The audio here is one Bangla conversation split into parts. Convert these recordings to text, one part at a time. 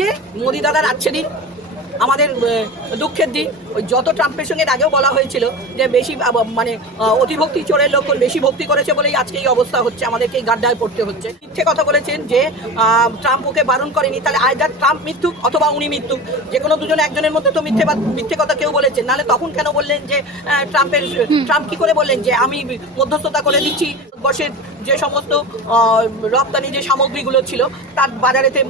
যে মোদি দাদার আছে দিন আমাদের দুঃখের দিন ওই যত ট্রাম্পের সঙ্গে আগেও বলা হয়েছিল যে বেশি মানে অতিভক্তি চোরের লক্ষণ বেশি ভক্তি করেছে বলেই আজকে এই অবস্থা হচ্ছে আমাদেরকে এই গাড্ডায় পড়তে হচ্ছে। মিথ্যে কথা বলেছেন যে ট্রাম্প ওকে বারণ করেনি তাহলে আইদার ট্রাম্প মৃত্যুক অথবা উনি মৃত্যুক যে কোনো দুজন একজনের মধ্যে তো মিথ্যে মিথ্যে কথা কেউ বলেছেন নাহলে তখন কেন বললেন যে ট্রাম্পের ট্রাম্প কি করে বললেন যে আমি মধ্যস্থতা করে দিচ্ছি বর্ষের যে সমস্ত রপ্তানি যে সামগ্রীগুলো ছিল, তার বাজারেতে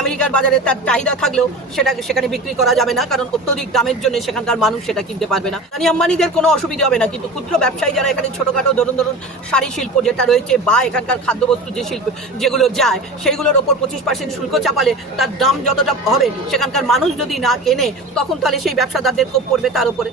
আমেরিকার বাজারে তার চাহিদা থাকলেও সেটা, সেখানে বিক্রি করা যাবে না, কারণ অত্যধিক দামের জন্য সেখানকার মানুষ সেটা কিনতে পারবে না। আদানি আম্বানিদের কোনো অসুবিধা হবে না, কিন্তু ক্ষুদ্র ব্যবসায়ী যারা এখানে ছোটোখাটো, ধরুন ধরুন, শাড়ি শিল্প যেটা রয়েছে, বা এখানকার খাদ্যবস্তু যে শিল্প, যেগুলো যায়, সেইগুলোর ওপর পঁচিশ পার্সেন্ট শুল্ক চাপালে তার দাম যতটা হবে, সেখানকার মানুষ যদি না কেনে, তখন তাহলে সেই ব্যবসাদারদের ক্ষোভ পড়বে তার উপরে।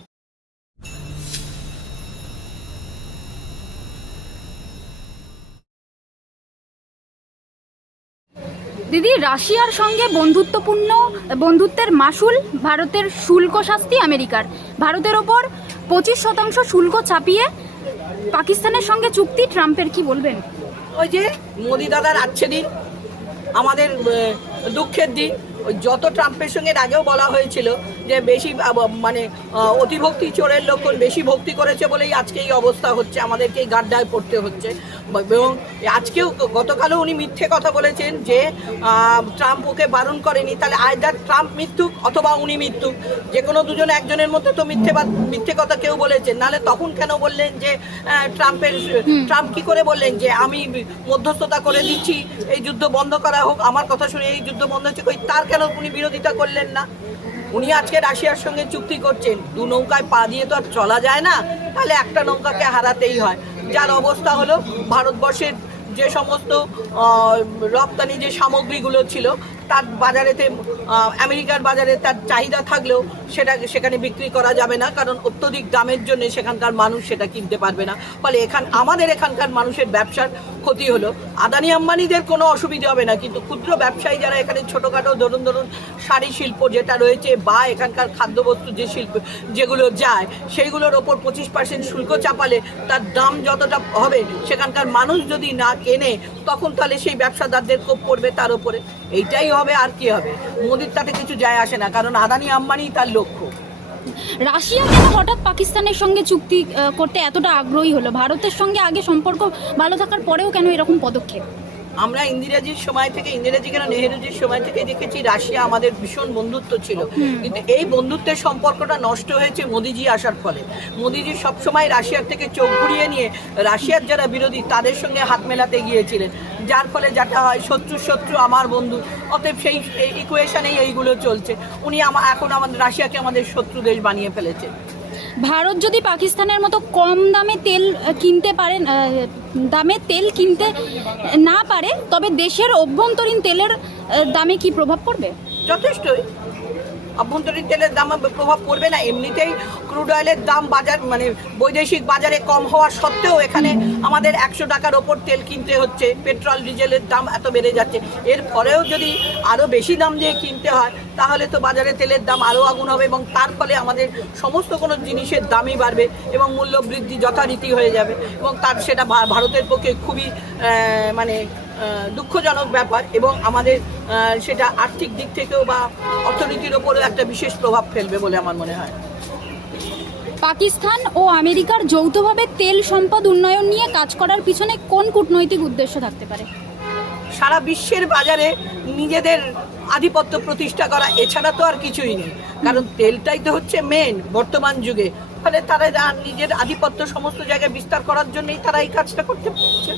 দিদি, রাশিয়ার সঙ্গে বন্ধুত্বপূর্ণ, বন্ধুত্বের মাসুল ভারতের শুল্ক শাস্তি আমেরিকার। ভারতের ওপর পঁচিশ শতাংশ শুল্ক চাপিয়ে পাকিস্তানের সঙ্গে চুক্তি, ট্রাম্পের কি বলবেন? ওই যে মোদি দাদার আছে দিন, আমাদের দুঃখের দিন। যত ট্রাম্পের সঙ্গে আগেও বলা হয়েছিল যে বেশি মানে অতিভক্তি চোরের লক্ষণ বেশি ভক্তি করেছে বলেই আজকে এই অবস্থা হচ্ছে, আমাদেরকে এই গাড্ডায় পড়তে হচ্ছে। এবং আজকেও গতকালও উনি মিথ্যে কথা বলেছেন যে ট্রাম্প ওকে বারণ করেনি। তাহলে আইদার ট্রাম্প মৃত্যুক অথবা উনি মৃত্যুক যে কোনো দুজন একজনের মধ্যে তো মিথ্যে বা মিথ্যে কথা কেউ বলেছেন। নাহলে তখন কেন বললেন যে ট্রাম্পের ট্রাম্প কি করে বললেন যে আমি মধ্যস্থতা করে দিচ্ছি এই যুদ্ধ বন্ধ করা হোক আমার কথা শুনে এই যুদ্ধ বন্ধ হচ্ছে কই তার কেন উনি বিরোধিতা করলেন না? উনি আজকে রাশিয়ার সঙ্গে চুক্তি করছেন। দু নৌকায় পা দিয়ে তো আর চলা যায় না। তাহলে একটা নৌকাকে হারাতেই হয়। যার অবস্থা হলো ভারতবর্ষের যে সমস্ত রপ্তানি যে সামগ্রীগুলো ছিল তার বাজারেতে আমেরিকার বাজারে তার চাহিদা থাকলেও সেটা, সেখানে বিক্রি করা যাবে না, কারণ অত্যধিক দামের জন্য সেখানকার মানুষ সেটা কিনতে পারবে না। ফলে এখান, আমাদের এখানকার মানুষের ব্যবসার ক্ষতি হলো। আদানি আম্বানিদের কোনো অসুবিধা হবে না, কিন্তু ক্ষুদ্র ব্যবসায়ী যারা এখানে ছোটোখাটো ধরুন ধরুন শাড়ি শিল্প যেটা রয়েছে বা এখানকার খাদ্যবস্তু যে শিল্প, যেগুলো যায়, সেইগুলোর ওপর পঁচিশ পার্সেন্ট শুল্ক চাপালে তার দাম যতটা হবে, সেখানকার মানুষ যদি না কেনে, তখন তাহলে সেই ব্যবসাদারদের কোপ পড়বে তার উপরে এইটাই হবে আর কি হবে? মোদির তাতে কিছু যায় আসে না, কারণ আদানি আম্বানি তার লক্ষ্য। রাশিয়া কেন হঠাৎ পাকিস্তানের সঙ্গে চুক্তি করতে এতটা আগ্রহী হলো? ভারতের সঙ্গে আগে সম্পর্ক ভালো থাকার পরেও কেন এরকম পদক্ষেপ? আমরা ইন্দিরাজির সময় থেকে ইন্দিরাজি কেন নেহেরুজির সময় থেকে দেখেছি রাশিয়া আমাদের ভীষণ বন্ধুত্ব ছিল। কিন্তু এই বন্ধুত্বের সম্পর্কটা নষ্ট হয়েছে মোদিজি আসার ফলে। মোদিজি সবসময় রাশিয়ার থেকে চোখ ঘুরিয়ে নিয়ে রাশিয়ার যারা বিরোধী তাদের সঙ্গে হাত মেলাতে গিয়েছিলেন। যার ফলে যেটা হয় শত্রু শত্রু আমার বন্ধু অতএব সেই ইকুয়েশনেই এইগুলো চলছে। উনি আমা এখন আমাদের রাশিয়াকে আমাদের শত্রু দেশ বানিয়ে ফেলেছে। ভারত যদি পাকিস্তানের মতো কম দামে তেল কিনতে পারে দামে তেল কিনতে না পারে, তবে দেশের অভ্যন্তরীণ তেলের দামে কি প্রভাব পড়বে? যথেষ্টই। অভ্যন্তরীণ তেলের দাম প্রভাব পড়বে না। এমনিতেই ক্রুড অয়েলের দাম বাজার মানে বৈদেশিক বাজারে কম হওয়া সত্ত্বেও এখানে আমাদের একশো টাকার ওপর তেল কিনতে হচ্ছে। পেট্রোল, ডিজেলের দাম এত বেড়ে যাচ্ছে। এর পরেও যদি আরও বেশি দাম দিয়ে কিনতে হয়, তাহলে তো বাজারে তেলের দাম আরও আগুন হবে এবং তার ফলে আমাদের সমস্ত কোনো জিনিসের দামই বাড়বে এবং মূল্য বৃদ্ধি যথারীতি হয়ে যাবে এবং তার সেটা ভারতের পক্ষে খুবই মানে দুঃখজনক ব্যাপার এবং আমাদের সেটা আর্থিক দিক থেকেও বা অর্থনীতির ওপরেও একটা বিশেষ প্রভাব ফেলবে বলে আমার মনে হয়। পাকিস্তান ও আমেরিকার যৌথভাবে তেল সম্পদ উন্নয়ন নিয়ে কাজ করার পিছনে কোন কূটনৈতিক উদ্দেশ্য থাকতে পারে? সারা বিশ্বের বাজারে নিজেদের আধিপত্য প্রতিষ্ঠা করা এছাড়া তো আর কিছুই নেই। কারণ তেলটাই তো হচ্ছে মেন বর্তমান যুগে। ফলে তারা যা নিজের আধিপত্য সমস্ত জায়গায় বিস্তার করার জন্যই তারা এই কাজটা করতে পারছে।